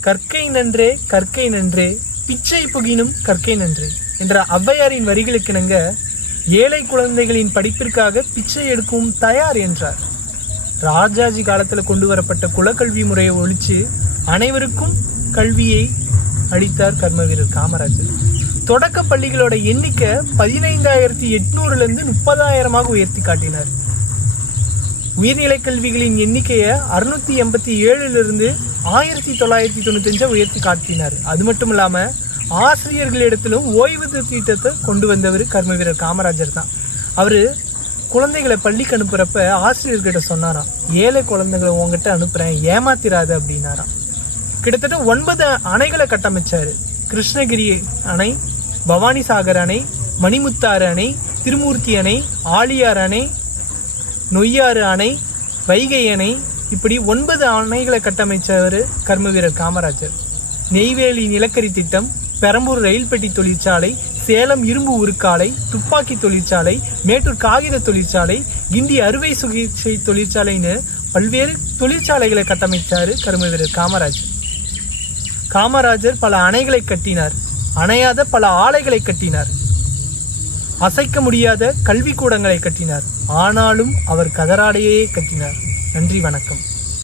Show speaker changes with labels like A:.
A: கற்கை நன்றே கற்கை நன்றே பிச்சை புகினும் கற்கை நன்றே என்ற ஔவையாரின் வரிகளுக்கிணங்க ஏழை குழந்தைகளின் படிப்பிற்காக பிச்சை எடுக்கும் தயார் என்றார். ராஜாஜி காலத்துல கொண்டு வரப்பட்ட குலக்கல்வி முறையை ஒழிச்சு அனைவருக்கும் கல்வியை அளித்தார் கர்மவீரர் காமராஜர். தொடக்க பள்ளிகளோட எண்ணிக்கை பதினைந்தாயிரத்தி எட்நூறுல இருந்து முப்பதாயிரமாக உயர்த்தி காட்டினார். உயர்நிலை கல்விகளின் எண்ணிக்கையை அறுநூத்தி எண்பத்தி ஏழுலேருந்து ஆயிரத்தி தொள்ளாயிரத்தி தொண்ணூத்தஞ்சா உயர்த்தி காட்டினார். அது மட்டும் இல்லாமல் ஆசிரியர்களிடத்திலும் ஓய்வு திட்டத்தை கொண்டு வந்தவர் கர்ம வீரர் காமராஜர் தான். அவர் குழந்தைகளை பள்ளிக்கு அனுப்புகிறப்ப ஆசிரியர்கிட்ட சொன்னாராம் ஏழை குழந்தைகளை உங்ககிட்ட அனுப்புகிறேன் ஏமாத்திராது அப்படின்னாராம். கிட்டத்தட்ட ஒன்பது அணைகளை கட்டமைச்சார். கிருஷ்ணகிரி அணை பவானி சாகர் அணை மணிமுத்தாறு அணை திருமூர்த்தி அணை ஆழியார் அணை நொய்யாறு அணை வைகை அணை இப்படி ஒன்பது அணைகளை கட்டமைச்சவர் கர்ம வீரர் காமராஜர். நெய்வேலி நிலக்கரி திட்டம் பெரம்பூர் ரயில் பெட்டி தொழிற்சாலை சேலம் இரும்பு உருக்காலை துப்பாக்கி தொழிற்சாலை மேட்டூர் காகித தொழிற்சாலை கிண்டி அறுவை சிகிச்சை தொழிற்சாலைன்னு பல்வேறு தொழிற்சாலைகளை கட்டமைத்தார் கர்ம வீரர் காமராஜர். காமராஜர் பல அணைகளை கட்டினார் அணையாத பல ஆலைகளை கட்டினார். அசைக்க முடியாத கல்விக்கூடங்களை கட்டினார் ஆனாலும் அவர் கதராடையே கட்டினார். நன்றி வணக்கம்.